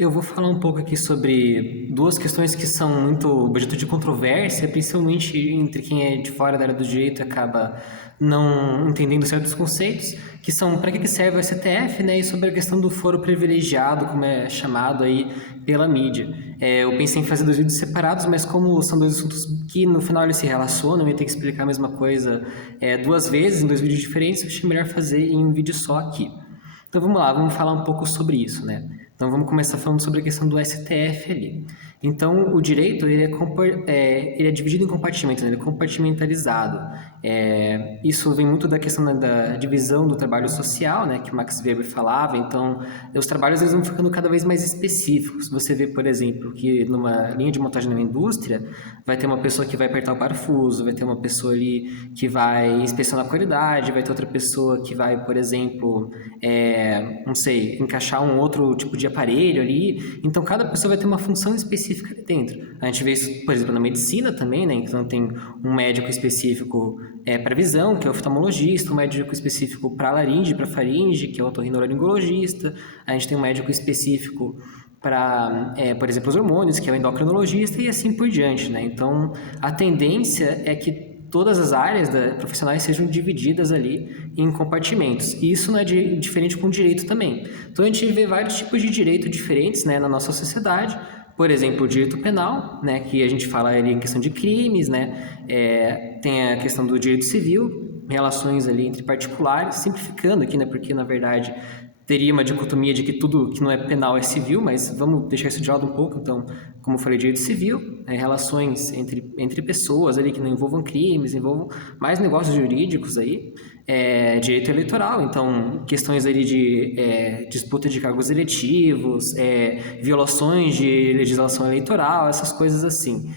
Eu vou falar um pouco aqui sobre duas questões que são muito objeto de controvérsia, principalmente entre quem é de fora da área do direito e acaba não entendendo certos conceitos, que são para que serve o STF, né, e sobre a questão do foro privilegiado, como é chamado aí pela mídia. Eu pensei em fazer dois vídeos separados, mas como são dois assuntos que no final eles se relacionam, eu ia ter que explicar a mesma coisa duas vezes em dois vídeos diferentes, eu achei melhor fazer em um vídeo só aqui. Então vamos lá, vamos falar um pouco sobre isso, né? Então vamos começar falando sobre a questão do STF ali. Então o direito ele é dividido em compartimentos, né? Ele é compartimentalizado. Isso vem muito da questão da divisão do trabalho social, né? Que o Max Weber falava. Então os trabalhos eles vão ficando cada vez mais específicos. Você vê, por exemplo, que numa linha de montagem numa indústria vai ter uma pessoa que vai apertar o parafuso, vai ter uma pessoa ali que vai inspecionar a qualidade, vai ter outra pessoa que vai, por exemplo, não sei, encaixar um outro tipo de aparelho ali. Então, cada pessoa vai ter uma função específica ali dentro. A gente vê isso, por exemplo, na medicina também, né? Então, tem um médico específico para visão, que é o oftalmologista, um médico específico para laringe, para faringe, que é o otorrinolaringologista. A gente tem um médico específico para, por exemplo, os hormônios, que é o endocrinologista, e assim por diante, né? Então, a tendência é que todas as áreas profissionais sejam divididas ali em compartimentos. E isso não é diferente com o direito também. Então, a gente vê vários tipos de direito diferentes, né, na nossa sociedade. Por exemplo, o direito penal, né, que a gente fala ali em questão de crimes, né, tem a questão do direito civil, relações ali entre particulares, simplificando aqui, né, porque na verdade teria uma dicotomia de que tudo que não é penal é civil, mas vamos deixar isso de lado um pouco. Então, como eu falei, direito civil, relações entre pessoas ali que não envolvam crimes, envolvam mais negócios jurídicos aí, direito eleitoral, então questões ali de disputa de cargos eletivos, violações de legislação eleitoral, essas coisas assim.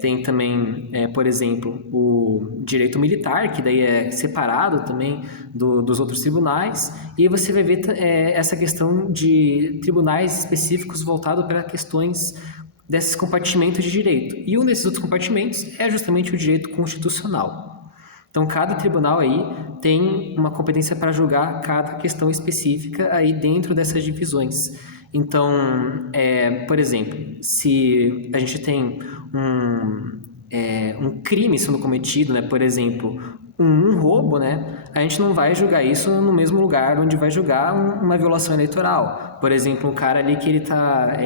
Tem também, por exemplo, o direito militar, que daí é separado também dos outros tribunais, e aí você vai ver essa questão de tribunais específicos voltados para questões desses compartimentos de direito. E um desses outros compartimentos é justamente o direito constitucional. Então, cada tribunal aí tem uma competência para julgar cada questão específica aí dentro dessas divisões. Então, por exemplo, se a gente tem um crime sendo cometido, né, por exemplo, um roubo, né, a gente não vai julgar isso no mesmo lugar onde vai julgar uma violação eleitoral. Por exemplo, um cara ali que ele está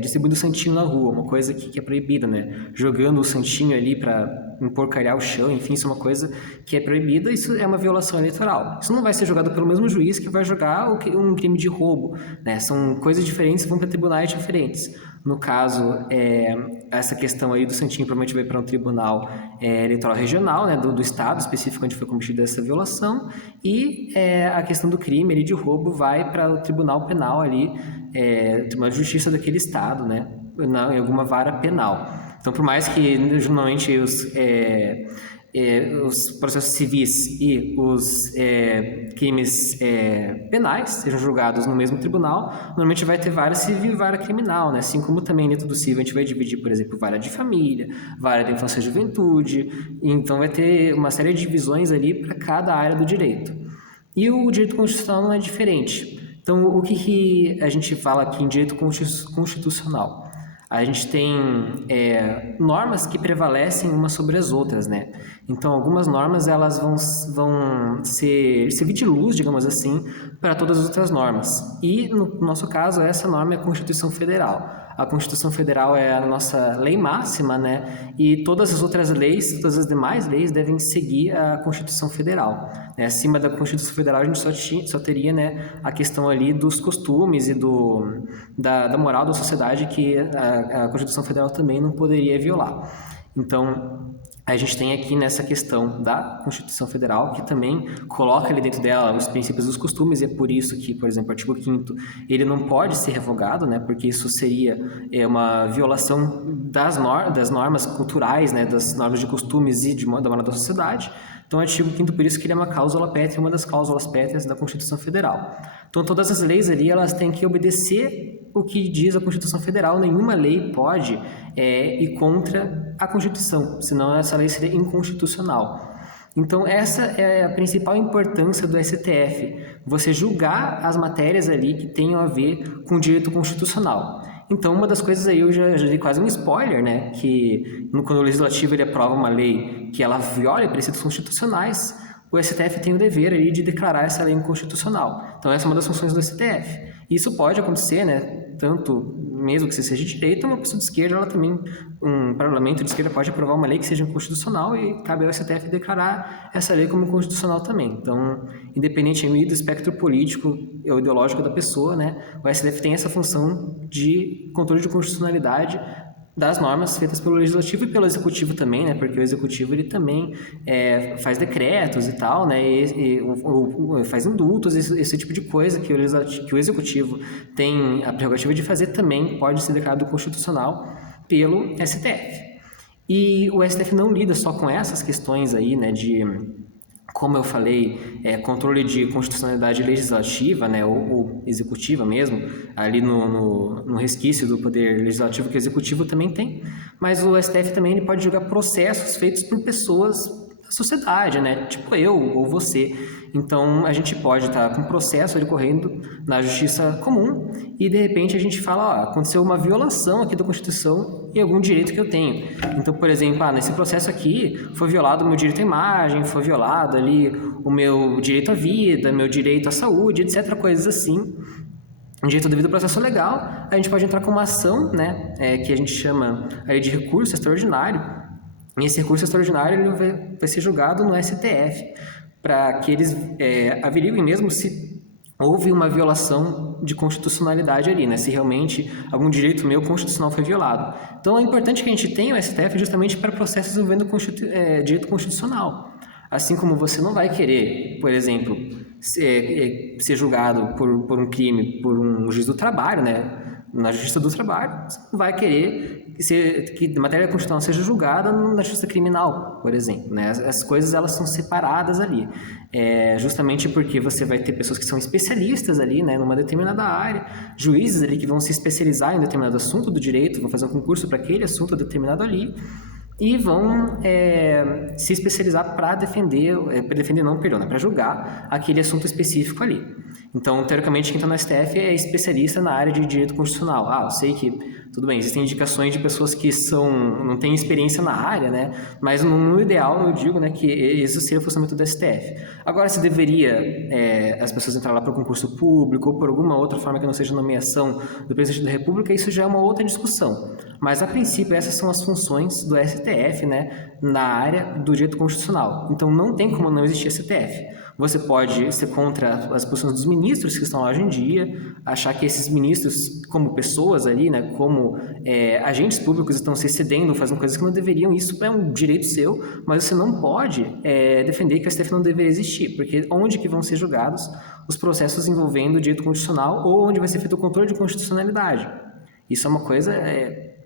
distribuindo santinho na rua, uma coisa que é proibida, né, jogando o santinho ali para emporcalhar o chão, enfim, isso é uma coisa que é proibida, isso é uma violação eleitoral. Isso não vai ser julgado pelo mesmo juiz que vai julgar um crime de roubo, né? São coisas diferentes, vão para tribunais diferentes. No caso, essa questão aí do santinho provavelmente vai para um tribunal eleitoral regional, né, do estado específico onde foi cometida essa violação, e a questão do crime ali, de roubo vai para o tribunal penal ali, Tribunal de Justiça daquele estado, né, em alguma vara penal. Então, por mais que normalmente os processos civis e os crimes penais sejam julgados no mesmo tribunal, normalmente vai ter vara civil e vara criminal, né? Assim como também dentro do civil a gente vai dividir, por exemplo, vara de família, vara da infância e juventude, então vai ter uma série de divisões ali para cada área do direito. E o direito constitucional não é diferente. Então, o que a gente fala aqui em direito constitucional? A gente tem normas que prevalecem umas sobre as outras, né? Então, algumas normas elas vão servir de luz, digamos assim, para todas as outras normas. E, no nosso caso, essa norma é a Constituição Federal. A Constituição Federal é a nossa lei máxima, né? E todas as outras leis, todas as demais leis devem seguir a Constituição Federal. Acima da Constituição Federal, a gente só teria, né, a questão ali dos costumes e da moral da sociedade que a Constituição Federal também não poderia violar. Então, a gente tem aqui nessa questão da Constituição Federal, que também coloca ali dentro dela os princípios dos costumes, e é por isso que, por exemplo, o artigo 5º, ele não pode ser revogado, né, porque isso seria uma violação das normas culturais, né, das normas de costumes e da moral da sociedade. Então, o artigo 5º, por isso que ele é uma cláusula pétrea, uma das cláusulas pétreas da Constituição Federal. Então, todas as leis ali, elas têm que obedecer o que diz a Constituição Federal. Nenhuma lei pode ir contra a Constituição, senão essa lei seria inconstitucional. Então, essa é a principal importância do STF, você julgar as matérias ali que tenham a ver com o direito constitucional. Então, uma das coisas aí, eu já dei quase um spoiler, né, que quando o Legislativo ele aprova uma lei que ela viola preceitos constitucionais, o STF tem o dever aí de declarar essa lei inconstitucional. Então, essa é uma das funções do STF. Isso pode acontecer, né, tanto mesmo que você seja de direita, uma pessoa de esquerda, ela também, um parlamento de esquerda pode aprovar uma lei que seja inconstitucional e cabe ao STF declarar essa lei como inconstitucional também. Então, independentemente do espectro político ou ideológico da pessoa, né, o STF tem essa função de controle de constitucionalidade das normas feitas pelo Legislativo e pelo Executivo também, né? Porque o Executivo ele também faz decretos e tal, né? Ou faz indultos, esse tipo de coisa que o Executivo tem a prerrogativa de fazer também pode ser declarado constitucional pelo STF. E o STF não lida só com essas questões aí, né? Como eu falei, controle de constitucionalidade legislativa, né, ou executiva mesmo, ali no resquício do poder legislativo que o executivo também tem, mas o STF também ele pode julgar processos feitos por pessoas da sociedade, né, tipo eu ou você. Então, a gente pode estar com um processo ali correndo na justiça comum e, de repente, a gente fala, aconteceu uma violação aqui da Constituição em algum direito que eu tenho. Então, por exemplo, nesse processo aqui foi violado o meu direito à imagem, foi violado ali o meu direito à vida, meu direito à saúde, etc., coisas assim. Um direito devido ao processo legal, a gente pode entrar com uma ação, né, que a gente chama aí de recurso extraordinário, e esse recurso extraordinário ele vai ser julgado no STF, para que eles averiguem mesmo se houve uma violação de constitucionalidade ali, né? Se realmente algum direito meu constitucional foi violado. Então é importante que a gente tenha o STF justamente para processos envolvendo direito constitucional. Assim como você não vai querer, por exemplo, ser julgado por um crime por um juiz do trabalho, né? Na Justiça do Trabalho, você não vai querer que a matéria constitucional seja julgada na Justiça Criminal, por exemplo, né? As coisas elas são separadas ali, justamente porque você vai ter pessoas que são especialistas ali, né, numa determinada área, juízes ali que vão se especializar em determinado assunto do direito, vão fazer um concurso para aquele assunto determinado ali, e vão se especializar para para julgar aquele assunto específico ali. Então, teoricamente, quem está no STF é especialista na área de direito constitucional. Eu sei que, tudo bem, existem indicações de pessoas que não têm experiência na área, né? Mas no ideal, eu digo, né, que isso seria o funcionamento do STF. Agora, se deveria as pessoas entrar lá para o concurso público ou por alguma outra forma que não seja nomeação do presidente da República, isso já é uma outra discussão. Mas, a princípio, essas são as funções do STF, né, na área do direito constitucional. Então, não tem como não existir STF. Você pode ser contra as posições dos ministros que estão lá hoje em dia, achar que esses ministros, como pessoas ali, né, como agentes públicos, estão se excedendo, fazendo coisas que não deveriam. Isso é um direito seu, mas você não pode defender que o STF não deveria existir, porque onde que vão ser julgados os processos envolvendo o direito constitucional ou onde vai ser feito o controle de constitucionalidade. Isso é uma coisa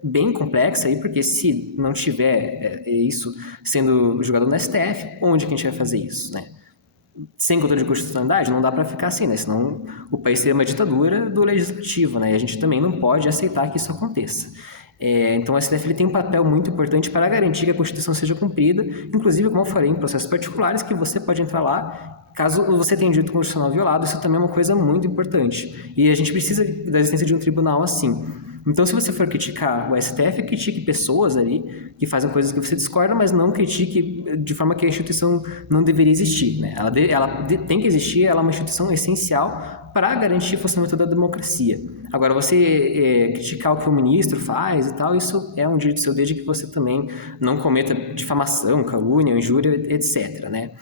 bem complexa aí, porque se não tiver isso sendo julgado no STF, onde que a gente vai fazer isso, né? Sem controle de constitucionalidade, não dá para ficar assim, né? Senão o país seria uma ditadura do legislativo, né? E a gente também não pode aceitar que isso aconteça. Então, o STF ele tem um papel muito importante para garantir que a Constituição seja cumprida, inclusive, como eu falei, em processos particulares, que você pode entrar lá, caso você tenha direito constitucional violado, isso também é uma coisa muito importante. E a gente precisa da existência de um tribunal assim. Então, se você for criticar o STF, critique pessoas ali que fazem coisas que você discorda, mas não critique de forma que a instituição não deveria existir, né? Ela tem que existir, ela é uma instituição essencial para garantir o funcionamento da democracia. Agora, você criticar o que o ministro faz e tal, isso é um direito seu, desde que você também não cometa difamação, calúnia, injúria, etc., né?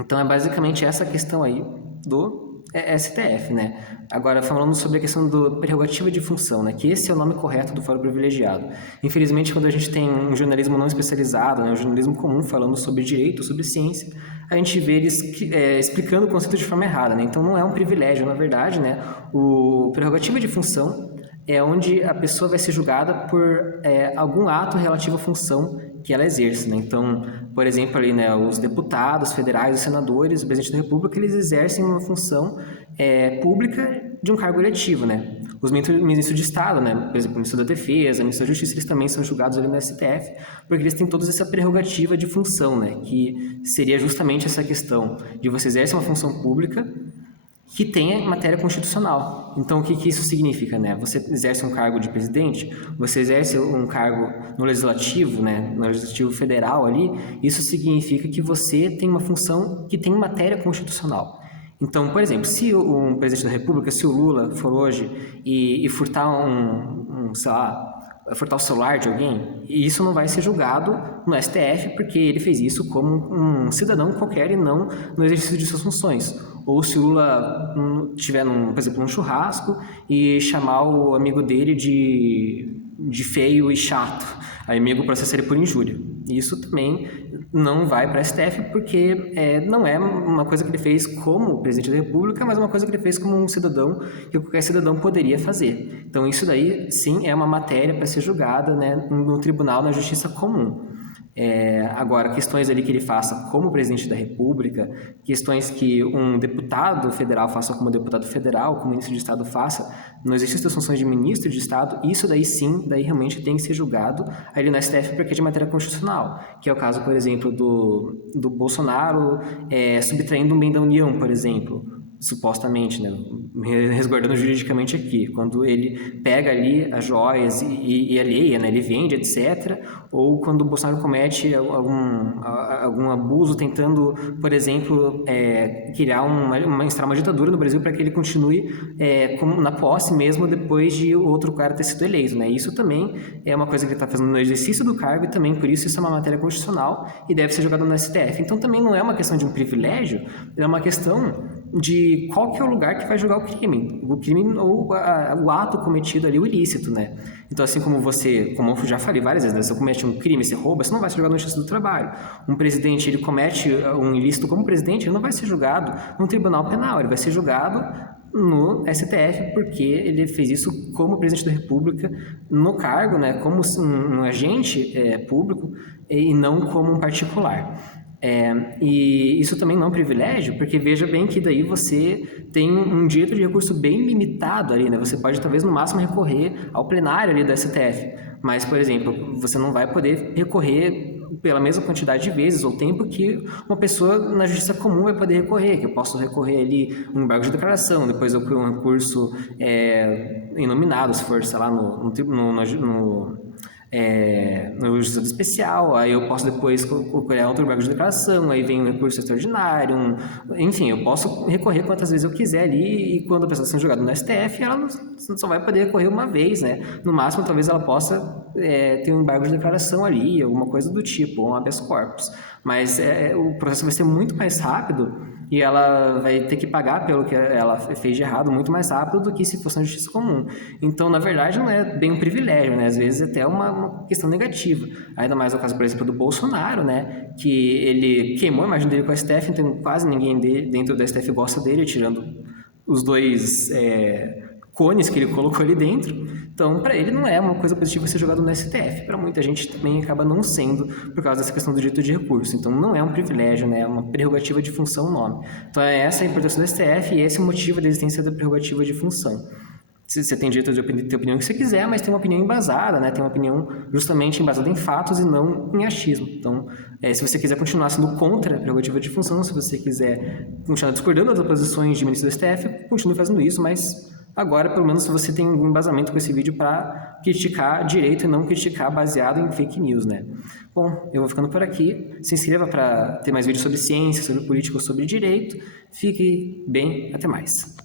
Então, é basicamente essa questão aí do STF, né? Agora, falando sobre a questão da prerrogativa de função, né? Que esse é o nome correto do fórum privilegiado. Infelizmente, quando a gente tem um jornalismo não especializado, né? Um jornalismo comum falando sobre direito, sobre ciência, a gente vê eles explicando o conceito de forma errada, né? Então, não é um privilégio, na verdade, né? O prerrogativa de função é onde a pessoa vai ser julgada por algum ato relativo à função que ela exerce, né? Então, por exemplo, ali, né, os deputados federais, os senadores, o presidente da República, eles exercem uma função pública de um cargo eletivo, né? Os ministros de Estado, né? Por exemplo, o ministro da Defesa, o ministro da Justiça, eles também são julgados ali no STF, porque eles têm toda essa prerrogativa de função, né? Que seria justamente essa questão de você exercer uma função pública que tenha matéria constitucional. Então, o que isso significa, né? Você exerce um cargo de presidente, você exerce um cargo no legislativo, né? No legislativo federal ali, isso significa que você tem uma função que tem matéria constitucional. Então, por exemplo, se um presidente da República, se o Lula for hoje e furtar sei lá, furtar o celular de alguém, isso não vai ser julgado no STF porque ele fez isso como um cidadão qualquer e não no exercício de suas funções. Ou se o Lula estiver, por exemplo, num churrasco e chamar o amigo dele de feio e chato, aí amigo processa ele por injúria. Isso também não vai para a STF porque não é uma coisa que ele fez como presidente da República, mas uma coisa que ele fez como um cidadão que qualquer cidadão poderia fazer. Então isso daí sim é uma matéria para ser julgada, né, no tribunal, na justiça comum. Agora, questões ali que ele faça como presidente da República, questões que um deputado federal faça como deputado federal, como ministro de Estado faça, no exercício das funções de ministro de Estado, isso daí sim, daí realmente tem que ser julgado ali no STF porque é de matéria constitucional, que é o caso, por exemplo, do Bolsonaro subtraindo um bem da União, por exemplo, supostamente, né, resguardando juridicamente aqui, quando ele pega ali as joias e alheia, né, ele vende, etc., ou quando o Bolsonaro comete algum abuso tentando, por exemplo, criar instaurar uma ditadura no Brasil para que ele continue na posse mesmo depois de outro cara ter sido eleito, né? Isso também é uma coisa que ele está fazendo no exercício do cargo e também por isso é uma matéria constitucional e deve ser julgada no STF. Então também não é uma questão de um privilégio, é uma questão de qual que é o lugar que vai julgar o crime ou o ato cometido ali, o ilícito, né? Então, assim como como eu já falei várias vezes, né? Se você comete um crime, você rouba, você não vai ser julgado no Justiça do Trabalho. Um presidente, ele comete um ilícito como presidente, ele não vai ser julgado no Tribunal Penal, ele vai ser julgado no STF, porque ele fez isso como presidente da República, no cargo, né? Como um agente público e não como um particular. E isso também não é um privilégio, porque veja bem que daí você tem um direito de recurso bem limitado ali, né? Você pode talvez no máximo recorrer ao plenário ali da STF, mas, por exemplo, você não vai poder recorrer pela mesma quantidade de vezes ou tempo que uma pessoa na justiça comum vai poder recorrer, que eu posso recorrer ali um embargo de declaração, depois eu crio um recurso inominado, se for, sei lá, no juizado especial, aí eu posso depois procurar outro embargo de declaração, aí vem um recurso extraordinário, enfim, eu posso recorrer quantas vezes eu quiser ali, e quando a pessoa está sendo julgada no STF, ela só vai poder recorrer uma vez, né? No máximo, talvez ela possa ter um embargo de declaração ali, alguma coisa do tipo, ou um habeas corpus. Mas o processo vai ser muito mais rápido e ela vai ter que pagar pelo que ela fez de errado muito mais rápido do que se fosse na justiça comum. Então, na verdade, não é bem um privilégio, né? Às vezes até uma questão negativa. Ainda mais no caso, por exemplo, do Bolsonaro, né? Que ele queimou a imagem dele com o STF, então quase ninguém dentro do STF gosta dele, tirando os dois cones que ele colocou ali dentro. Então, para ele não é uma coisa positiva ser jogado no STF. Para muita gente também acaba não sendo por causa dessa questão do direito de recurso. Então, não é um privilégio, né? É uma prerrogativa de função o nome. Então, essa é a importância do STF e esse é o motivo da existência da prerrogativa de função. Você tem direito de ter a opinião que você quiser, mas tem uma opinião embasada, né? Tem uma opinião justamente embasada em fatos e não em achismo. Então, se você quiser continuar sendo contra a prerrogativa de função, se você quiser continuar discordando das posições de ministro do STF, continue fazendo isso, mas agora, pelo menos, você tem um embasamento com esse vídeo para criticar direito e não criticar baseado em fake news, né? Bom, eu vou ficando por aqui. Se inscreva para ter mais vídeos sobre ciência, sobre política ou sobre direito. Fique bem, até mais.